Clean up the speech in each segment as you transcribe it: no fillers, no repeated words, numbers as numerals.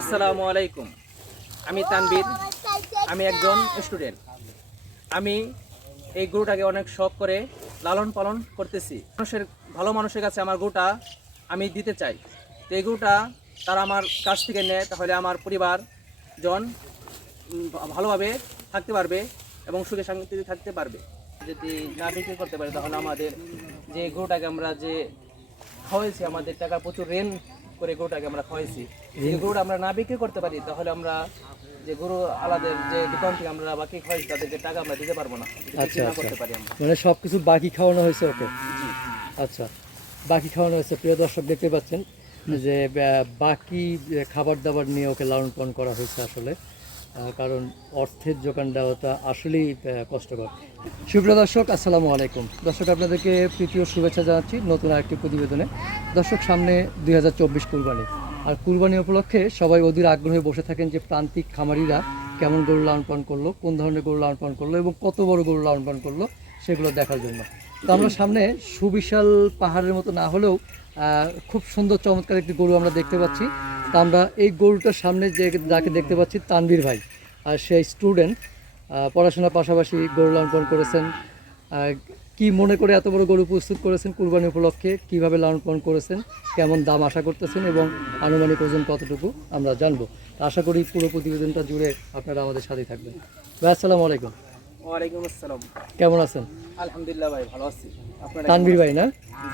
আসসালামু আলাইকুম। আমি তানবীর, আমি একজন স্টুডেন্ট। আমি এই গরুটাকে অনেক শখ করে লালন পালন করতেছি। ভালো মানুষের কাছে আমার গরুটা আমি দিতে চাই। তো এই গরুটা তারা আমার কাছ থেকে নেয়, তাহলে আমার পরিবারজন ভালোভাবে থাকতে পারবে এবং সুখে শান্তিতে থাকতে পারবে। যদি না বিক্রি করতে পারি তাহলে আমাদের যে গরুটাকে আমরা যে খাওয়াইছি, আমাদের টাকা প্রচুর ঋণ করে গরুটাকে আমরা খাওয়াইছি, যদি গরুটা আমরা না বিক্রি করতে পারি তাহলে আমরা যে গরু আলাদের যে দোকান থেকে আমরা বাকি খাওয়াইছি তাদেরকে টাকা আমরা দিতে পারবো না। আচ্ছা না আচ্ছা, করতে পারি আমরা। মানে সবকিছু বাকি খাওয়ানো হয়েছে ওকে। জি আচ্ছা, বাকি খাওয়ানো হয়েছে। প্রিয় দর্শক দেখতে পাচ্ছেন যে বাকি খাবার দাবার নিয়ে ওকে লালন পালন করা হয়েছে আসলে, কারণ অর্থের যোগান দেওয়াটা আসলেই কষ্টকর। সুপ্রিয় দর্শক, আসসালামু আলাইকুম। দর্শক, আপনাদেরকে তৃতীয় শুভেচ্ছা জানাচ্ছি নতুন আরেকটি প্রতিবেদনে। দর্শক, সামনে 2024 কুরবানি, আর কুরবানি উপলক্ষে সবাই অধীর আগ্রহে বসে থাকেন যে প্রান্তিক খামারিরা কেমন গরু লালন পালন করলো, কোন ধরনের গরু লালন পালন করলো এবং কত বড় গরু লালন পালন করলো সেগুলো দেখার জন্য। তো আমরা সামনে সুবিশাল পাহাড়ের মতো না হলেও খুব সুন্দর চমৎকার একটি গরু আমরা দেখতে পাচ্ছি। তা আমরা এই গরুটার সামনে যে যাকে দেখতে পাচ্ছি তানবীর ভাই, আর সেই স্টুডেন্ট, পড়াশোনার পাশাপাশি গরু লালন পালন করেছেন। কি মনে করে এত বড় গরু প্রস্তুত করেছেন কুরবানি উপলক্ষে, কিভাবে লালন পালন করেছেন, কেমন দাম আশা করতেছেন এবং আনুমানিক ওজন কতটুকু আমরা জানবো। আশা করি পুরো প্রতিবেদনটা জুড়ে আপনারা আমাদের সাথেই থাকবেন। ভাই, আসসালামু আলাইকুম। ওয়ালাইকুম আসসালাম। কেমন আছেন? আলহামদুলিল্লাহ ভাই, ভালো আছি। আপনারা তানবীর ভাই না?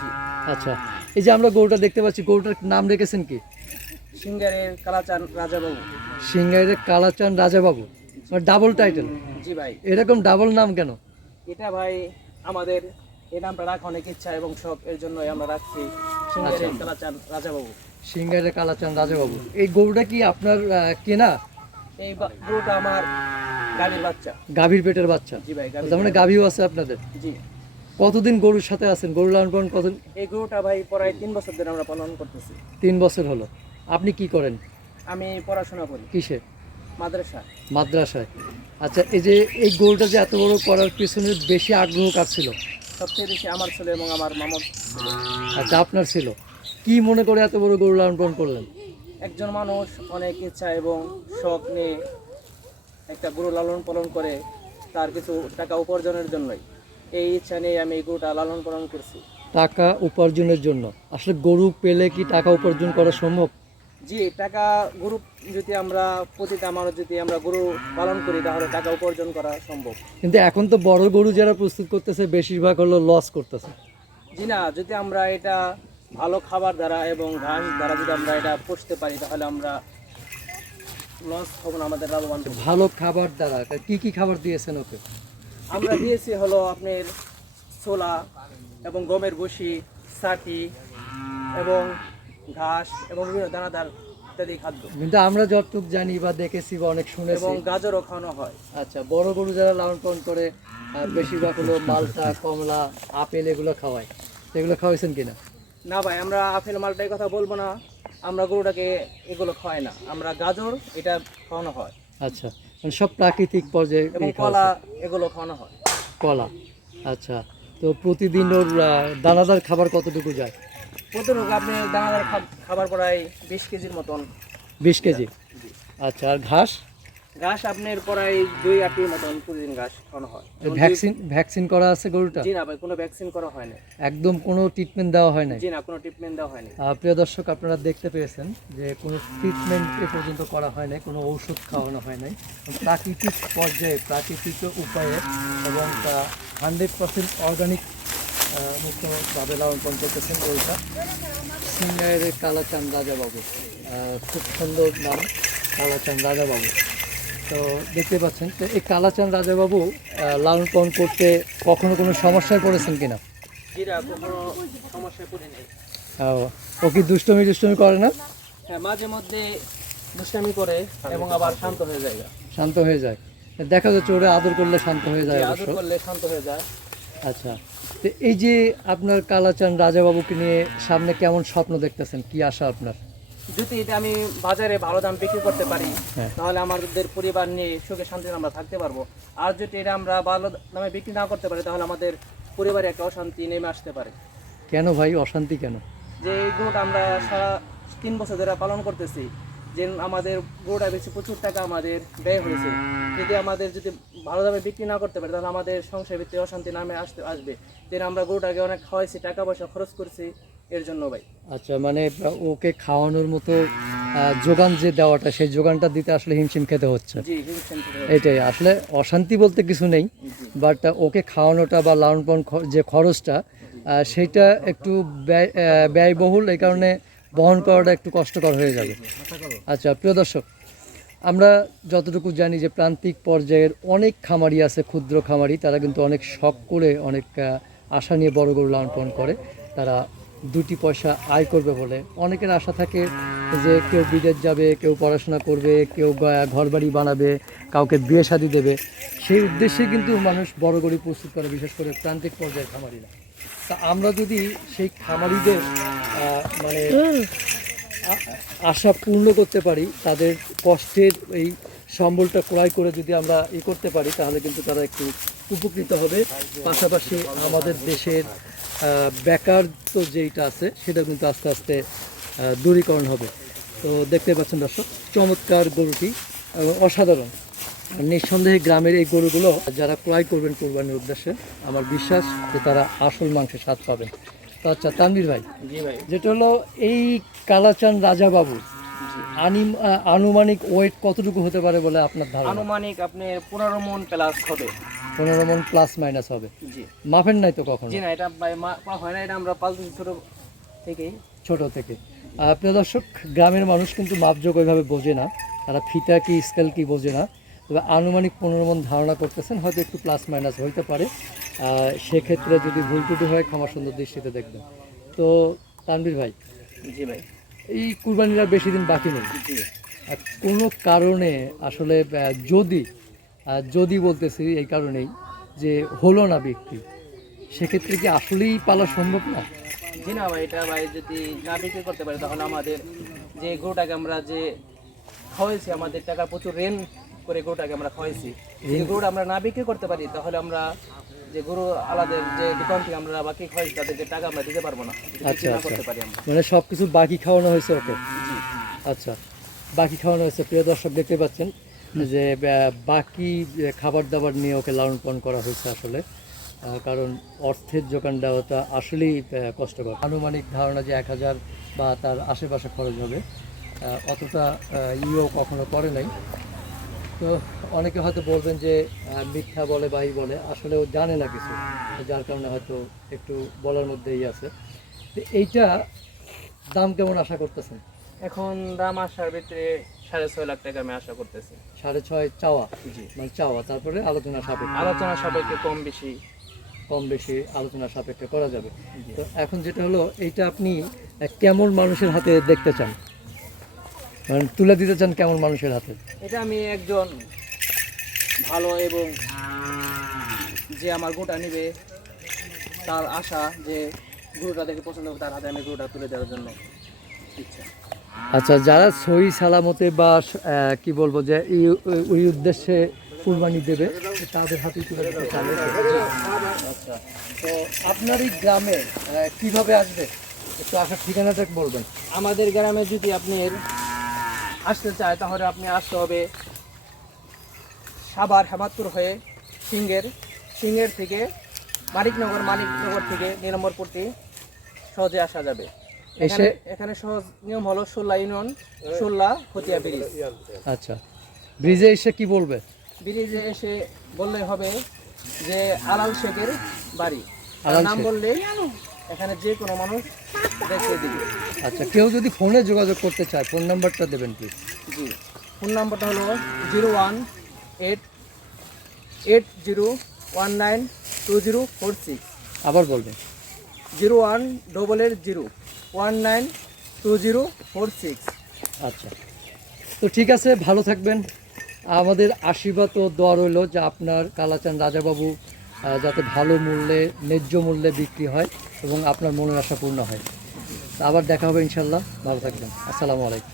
জি। আচ্ছা, এই যে আমরা গরুটা দেখতে পাচ্ছি, গরুটার নাম রেখেছেন কি? সিঙ্গারের কালাচান রাজাবাবু। সিংগাইরের কালাচাঁদ রাজাবাবু, ডাবল টাইটেল। জি ভাই, এরকম ডাবল নাম কেন? এটা ভাই আমাদের এই নামটা রাখা অনেক ইচ্ছা এবং শখ, এর জন্যই আমরা রাখছি সিঙ্গারের কালাচান রাজাবাবু। সিংগাইরের কালাচাঁদ রাজাবাবু। এই গরুটা কি আপনার কেনা? এই গরুটা আমার গাড়ির বাচ্চা। গাভীর পেটের বাচ্চা? জি ভাই, তার মানে গাভীও আছে আপনাদের? জি। কতদিন গরুর সাথে আছেন, গরু লালন পালন কত? এই গরুটা ভাই প্রায় 3 বছর ধরে আমরা পালন করতেছি। 3 বছর হলো। আপনি কি করেন? আমি পড়াশোনা করি কিসে? মাদ্রাসা। মাদ্রাসায়। আচ্ছা, এই যে এই গরুটা যে এত বড় করার পিছনে বেশি আগ্রহ কার ছিল? সবচেয়ে বেশি আমার ছেলে এবং আমার মামার ছেলে। আচ্ছা, আপনার ছিল। কি মনে করে এত বড় গরু লালন পালন করলেন? একজন মানুষ অনেক ইচ্ছা এবং শখ নিয়ে একটা গরু লালন পালন করে তার কিছু টাকা উপার্জনের জন্যই। এই ইচ্ছা নিয়ে আমি এই গরুটা লালন পালন করছি। টাকা উপার্জনের জন্য? আসলে গরু পেলে কি টাকা উপার্জন করা সম্ভব? জি, টাকা গরু যদি আমরা প্রতিটা মানুষ যদি আমরা গরু পালন করি তাহলে টাকা উপার্জন করা সম্ভব। কিন্তু এখন তো বড় গরু যারা প্রস্তুত করতেছে বেশিরভাগ হলো লস করতেছে। জি না, যদি আমরা এটা ভালো খাবার দ্বারা এবং ঘাস দ্বারা যদি আমরা এটা পুষতে পারি তাহলে আমরা লস হব না, আমাদের লাভবান হব। ভালো খাবার দ্বারা কি কি খাবার দিয়েছেন ওকে? আমরা দিয়েছি হলো আপনার ছোলা এবং গমের ভুসি, ছাটি এবং ঘাস এবং বিভিন্ন দানাদার ইত্যাদি খাদ্য, কিন্তু আমরা যতটুকু জানি বা দেখেছি বা অনেক শুনেছি। এবং গাজরও খাওয়ানো হয়। আচ্ছা, বড় গরু যারা লালন পালন করে বেশিরভাগ হলো মালটা, কমলা, আপেল এগুলো খাওয়ায়। এগুলো খাওয়াইছেন কিনা? না ভাই, আমরা আপেল মালটার কথা বলবো না, আমরা গরুটাকে এগুলো খাওয়াই না, আমরা গাজর এটা খাওয়ানো হয় আচ্ছা, মানে সব প্রাকৃতিক পর্যায়ে এবং খাওয়াচ্ছেন। কলা এগুলো খাওয়ানো হয়। কলা। আচ্ছা, তো প্রতিদিন ওর দানাদার খাবার কতটুকু যায়? প্রতিদিন আপনি দানাদার খাবার প্রায় 20 কেজির মতন। 20 কেজি? জি। আচ্ছা, আর ঘাস? ঘাস আপনার প্রায় 2 আটির মতন প্রতিদিন ঘাস খাওয়ানো হয়। ভ্যাকসিন করা আছে গরুটা? জি না ভাই, কোনো ভ্যাকসিন করা হয় না। একদম কোনো ট্রিটমেন্ট দেওয়া হয় না? জি না, কোনো ট্রিটমেন্ট দেওয়া হয়নি। প্রিয় দর্শক, আপনারা দেখতে পেয়েছেন যে কোনো ট্রিটমেন্ট এ পর্যন্ত করা হয় নাই, কোনো ঔষধ খাওয়ানো হয় নাই। প্রাকৃতিক পর্যায়ে, প্রাকৃতিক উপায়ে এবং 100% অর্গানিক মুক্তভাবে লালন পালন করতেছেন গরুটা। সিংগাইরের কালাচাঁদ রাজাবাবু, খুব সুন্দর নাম, কালাচাঁদ রাজাবাবু। তো দেখতে পাচ্ছেন, তো এই কালাচাঁদ রাজাবাবু লালন পালন করতে কখনো কোনো সমস্যায় পড়েছেন কিনা? জি না, কোনো সমস্যায় পড়ে নেই। ও কি দুষ্টমি করে না? হ্যাঁ, মাঝে মধ্যে দুষ্টামি করে এবং আবার শান্ত হয়ে যায়। শান্ত হয়ে যায়? দেখা যাচ্ছে ওরা আদর করলে শান্ত হয়ে যায়, আদর করলে শান্ত হয়ে যায়। আচ্ছা, তো এই যে আপনার কালাচাঁদ রাজাবাবুকে নিয়ে সামনে কেমন স্বপ্ন দেখতেছেন, কি আশা আপনার? যদি এটা আমি বাজারে ভালো দাম বিক্রি করতে পারি হ্যাঁ। তাহলে আমাদের পরিবার নিয়ে সুখে শান্তিতে আমরা থাকতে পারবো। আর যদি এটা আমরা ভালো দামে বিক্রি না করতে পারি তাহলে আমাদের পরিবারে একটা অশান্তি নেমে আসতে পারে। কেন ভাই, অশান্তি কেন? যে এই গরুটা আমরা সারা 3 বছর ধরে পালন করতেছি, যে আমাদের গরুটা বেশি প্রচুর টাকা আমাদের ব্যয় হয়েছে, যদি আমাদের যদি ভালো দামে বিক্রি না করতে পারি তাহলে আমাদের সংসার ভিত্তিক অশান্তি নামে আসবে। যেন আমরা গরুটাকে অনেক খাওয়াইছি, টাকা পয়সা খরচ করছি এর জন্য ভাই। আচ্ছা, মানে ওকে খাওয়ানোর মতো যোগান যে দেওয়াটা, সেই যোগানটা দিতে আসলে হিমশিম খেতে হচ্ছে। জি হিমশিম খেতে হবে। এটাই আসলে অশান্তি বলতে কিছু নেই, বাট ওকে খাওয়ানোটা বা লালন পালন যে খরচটা, সেইটা একটু ব্যয়বহুল, এই কারণে বহন করাটা একটু কষ্টকর হয়ে যাবে। আচ্ছা প্রিয় দর্শক, আমরা যতটুকু জানি যে প্রান্তিক পর্যায়ের অনেক খামারি আছে, ক্ষুদ্র খামারি, তারা কিন্তু অনেক শখ করে, অনেক আশা নিয়ে বড় গরু লালন পালন করে। তারা দুটি পয়সা আয় করবে বলে। অনেকের আশা থাকে যে কেউ বিদেশ যাবে, কেউ পড়াশোনা করবে, কেউ ঘরবাড়ি বানাবে, কাউকে বিয়ে শাদী দেবে। সেই উদ্দেশ্যে কিন্তু মানুষ বড় গরু প্রস্তুত করে, বিশেষ করে প্রান্তিক পর্যায়ের খামারিরা। তা আমরা যদি সেই খামারিদের মানে আশা পূর্ণ করতে পারি, তাদের কষ্টের এই সম্বলটা ক্রয় করে যদি আমরা করতে পারি, তাহলে কিন্তু তারা একটু উপকৃত হবে। পাশাপাশি আমাদের দেশের বেকারত্ব যেইটা আছে সেটা কিন্তু আস্তে আস্তে দূরীকরণ হবে। তো দেখতে পাচ্ছেন দর্শক, চমৎকার গরুটি, অসাধারণ। নিঃসন্দেহে গ্রামের এই গরুগুলো যারা ক্রয় করবেন কোরবানির উদ্দেশ্যে, আমার বিশ্বাস যে তারা আসল মাংসের স্বাদ পাবেন। তো আচ্ছা তানভীর ভাই, জি ভাই। যেটা হলো এই কালাচান রাজা বাবু, আনুমানিক ওয়েট কতটুকু হতে পারে বলে আপনার ধারণা? আনুমানিক আপনার 15 মণ প্লাস হবে। 15 মণ প্লাস মাইনাস হবে। জি। মাপেন নাই তো কখনো? জি না, এটা হয় না, এটা আমরা পালতেছি ছোট থেকেই। ছোট থেকে। প্রিয় দর্শক, গ্রামের মানুষ কিন্তু মাপযোগ ওইভাবে বোঝে না, তারা ফিতা কি স্কেল কি বোঝে না। তবে আনুমানিক 15 মণ ধারণা করতেছেন, হয়তো একটু প্লাস মাইনাস হইতে পারে। সেক্ষেত্রে যদি ভুল ত্রুটি হয় ক্ষমা সুন্দর দৃষ্টিতে দেখবেন। তো তানভীর ভাই, জি ভাই। এই কুরবানির আর বেশি দিন বাকি নেই। জি। কোনো কারণে আসলে যদি বলতেছি এই কারণেই যে হলো না বিক্রি, সেক্ষেত্রে কি আসলেই পালা সম্ভব না? জি না ভাই, এটা ভাই যদি না বিক্রি করতে পারি তাহলে আমাদের যে গরুটাকে আমরা যে খাওয়াইছি, আমাদের টাকা প্রচুর ঋণ করে গরুটাকে আমরা খাওয়াইছি, যদি গরুটা আমরা না বিক্রি করতে পারি তাহলে আমরা যে গরু আলাদা যে দোকান থেকে আমরা বাকি খাওয়াইছি তাদেরকে টাকা আমরা দিতে পারবো না, যদি বিক্রি না করতে পারি আমরা। মানে সব কিছু বাকি খাওয়ানো হয়েছে ওকে? জি। আচ্ছা, বাকি খাওয়ানো হয়েছে। প্রিয় দর্শক দেখতে পাচ্ছেন যে বাকি খাবার দাবার নিয়ে ওকে লালন পালন করা হয়েছে আসলে। কারণ অর্থের যোগান দেওয়াটা আসলেই কষ্টকর। আনুমানিক ধারণা যে 1000 বা তার আশেপাশে খরচ হবে, অতটা কখনো করে নাই। তো অনেকে হয়তো বলবেন যে মিথ্যা বলে বাই বলে, আসলে ও জানে না কিছু, যার কারণে হয়তো একটু বলার মধ্যেই আছে। তো এইটা দাম কেমন আশা করতেছেন? এখন দাম আসার ভিতরে 6.5 লাখ টাকা আমি আশা করতেছি। 6.5 চাওয়া? জি। মানে চাওয়া, তারপরে আলোচনা সাপেক্ষে? আলোচনা সাপেক্ষে কম বেশি আলোচনা সাপেক্ষে করা যাবে। তো এখন যেটা হলো, এইটা আপনি কেমন মানুষের হাতে দেখতে চান, মানে তুলে দিতে চান কেমন মানুষের হাতে? এটা আমি একজন ভালো এবং যে আমার গরুটা নিবে তার আশা যে গরুটা দেখে পছন্দ হবে তার হাতে আমি গরুটা তুলে দেওয়ার জন্য ইচ্ছা। আচ্ছা, যারা সহি সালামতে বা কি বলবো যে ওই উদ্দেশ্যে কুরবানি দেবে, তাদের হাতে তুলে দিতে চান? আচ্ছা, তো আপনার এই গ্রামে কিভাবে আসবে, একটু আসার ঠিকানাটা বলবেন? আমাদের গ্রামে যদি আপনি আসতে চায় তাহলে আপনি আসতে হবে সাভার হেমাদপুর হয়ে সিংহের থেকে মানিকনগর থেকে 9 নম্বর পট্টি সহজে আসা যাবে। এখানে সহজ নিয়ম হলো 16 ইউনিয়ন 16 খতিয়া ব্রিজ। আচ্ছা, ব্রিজে এসে কি বলবে? ব্রিজে এসে বললে হবে যে আলাল শেখের বাড়ি, আলাল নাম শেখ। বললে এখানে যে কোনো মানুষ দেখিয়ে দিবে। আচ্ছা, কেউ যদি ফোনে যোগাযোগ করতে চায়, ফোন নাম্বারটা দেবেন প্লিজ? জি, ফোন নাম্বারটা হলো 01880192046। আবার বলবেন? 01800192046। আচ্ছা, তো ঠিক আছে, ভালো থাকবেন। আমাদের আশীর্বাদ ও দোয়া রইল যে আপনার কালাচান রাজাবাবু যাতে ভালো মূল্যে, ন্যায্য মূল্যে বিক্রি হয় এবং আপনার মনের আশা পূর্ণ হয়। আবার দেখা হবে ইনশাল্লাহ। ভালো থাকবেন। আসসালামু আলাইকুম।